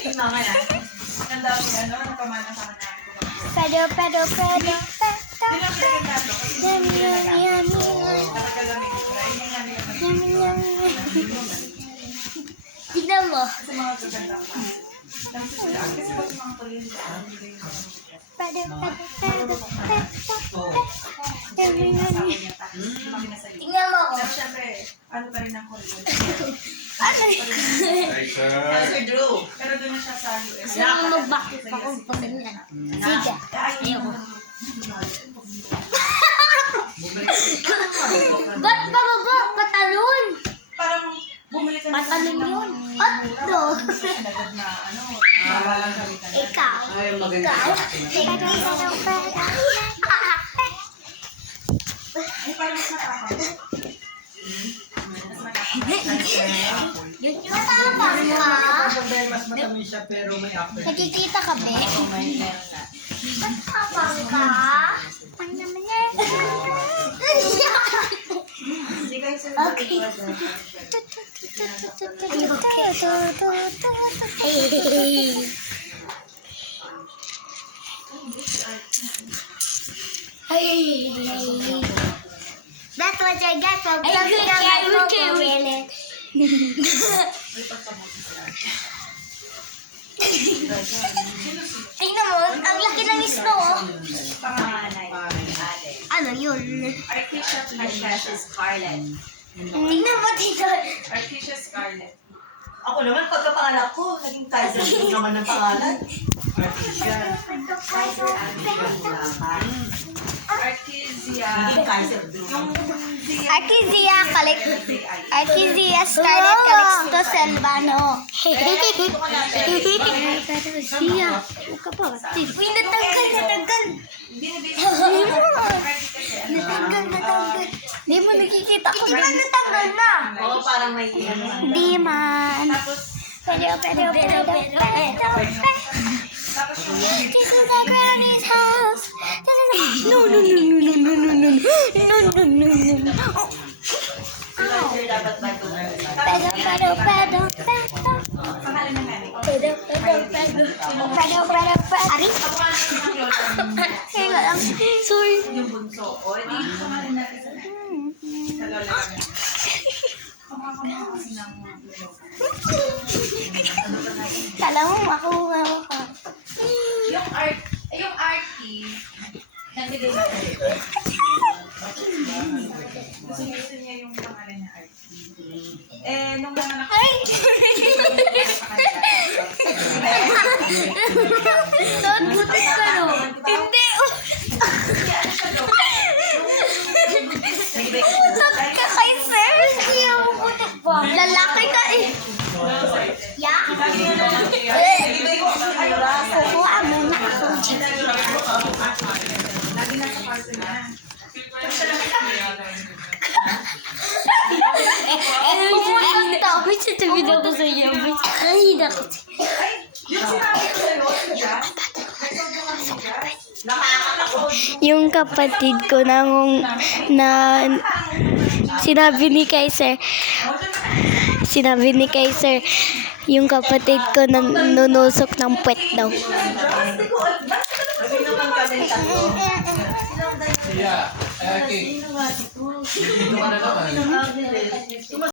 Tingnan nga na. Ang dami napamana sa akin natin. Pero. Yummy. Nakagalamig ko na. Tignan mo. Sa mga gagandang pa. Tapos sila, kasi pag mga tuloy Tignan mo ako. pero syempre, ano pa rin ang Korean. Ano? Sir Drew. Pero doon na siya sa US. Gusto mo mag-backflip ako pag ganyan. Sige. Ayoko. Ba't bababa? Patalon. Parang bumili ka Patalon yun. Hotdog. Nagad na mabalang kami ka na. Ikaw. Ay, parang mas matapang. Yun yung matapang ka. Dahil mas matamis siya pero may after. Nakikita ka, be? Matapang ka. Ang naman yan. Okay. That's what I got from Tingnan mo, ang laki ng snow. Panganay. Ano yun? Arkesia Scarlet. Tingnan mo dito. Arkesia Scarlet. Ako naman, pagkapangalan ko, naging Kaiser din naman ng pangalan. Arkesia. Naging Kaiser din. Yung Arkezia Arkezia Scarlet Calixto Selvano. Arkezia. Huwag ka pa. Uy, natanggal. Natanggal. Hindi mo nakikita ko. Hindi man natanggal na. Oo, parang may Hindi man. Pero. Tapos yung This is the granny's house. No. Kaiser dapat ba ito? Pero. pangalan ng nanay. Ari? Kaya nga lang. Sorry. Yung bunso. O, di pangalan natin sa lola kami. Kamakamuha kasi ng lolo. Kala mo, makuha ka. Yung arty, nagbigay na tayo. Gusto niya yung pangalan niya arty. Nung mga Ay! Don't put it ka no. Hindi. Putot ka kay sir. Hindi ako putot pa. Lalaki ka eh. Yeah? Kukuha mo na ako. Lagi na sa parto niya. Ang dami sa tabi na ko sa iyo. Ay, naku. Yung sinabi ko sa'yo, siya, Yung kapatid ko na sinabi ni Kaiser, yung kapatid ko na nunusok ng puwet daw. Kasi naman kami tatlo. Yeah, okay. Dito ka na naman.